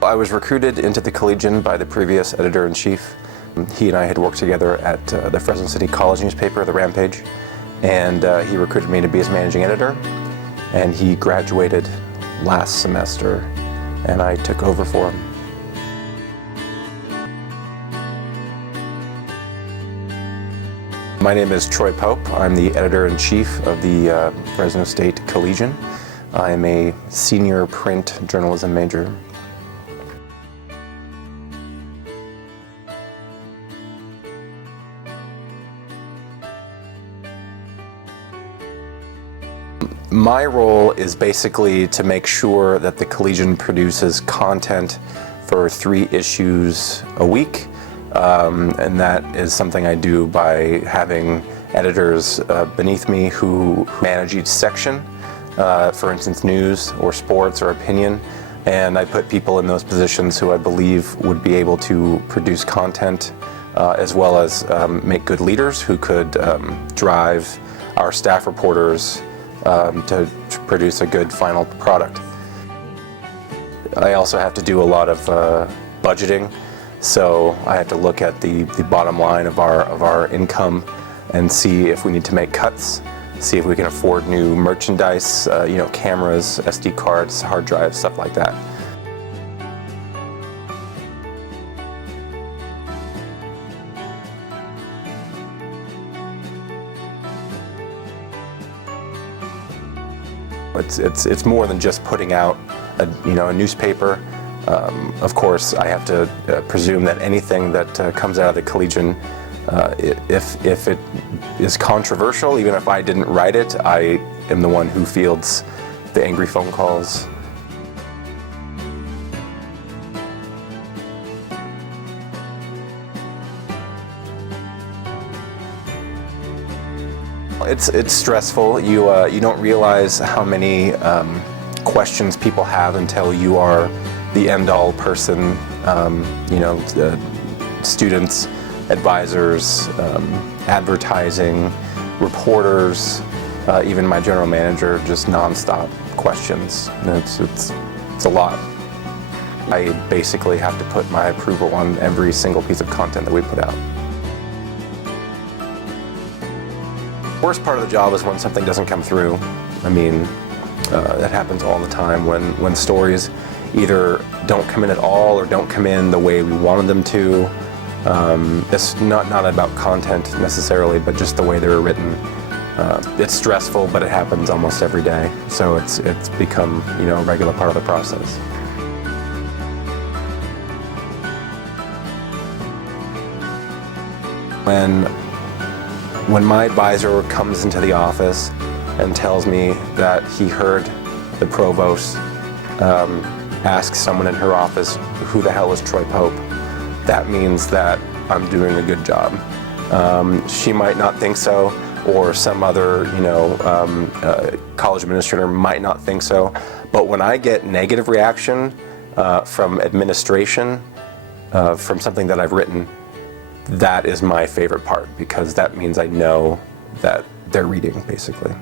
I was recruited into the Collegian by the previous editor-in-chief. He and I had worked together at the Fresno City College newspaper, The Rampage, and he recruited me to be his managing editor, and he graduated last semester, and I took over for him. My name is Troy Pope. I'm the editor-in-chief of the Fresno State Collegian. I am a senior print journalism major. My role is basically to make sure that the Collegian produces content for 3 issues a week. And that is something I do by having editors beneath me who manage each section, for instance news or sports or opinion, and I put people in those positions who I believe would be able to produce content as well as make good leaders who could drive our staff reporters to produce a good final product. I also have to do a lot of budgeting. So I have to look at the bottom line of our income and see if we need to make cuts, see if we can afford new merchandise, cameras, SD cards, hard drives, stuff like that. It's more than just putting out a newspaper. Of course, I have to presume that anything that comes out of the Collegian, if it is controversial, even if I didn't write it, I am the one who fields the angry phone calls. It's stressful. You don't realize how many questions people have until you are the end-all person, students, advisors, advertising, reporters, even my general manager, just non-stop questions. It's a lot. I basically have to put my approval on every single piece of content that we put out. The worst part of the job is when something doesn't come through. I mean, that happens all the time when stories either don't come in at all or don't come in the way we wanted them to. It's not about content necessarily, but just the way they were written. It's stressful, but it happens almost every day. So it's become a regular part of the process. When my advisor comes into the office and tells me that he heard the provost ask someone in her office, who the hell is Troy Pope? That means that I'm doing a good job. She might not think so, or some other, college administrator might not think so. But when I get negative reaction from administration, from something that I've written, that is my favorite part, because that means I know that they're reading, basically.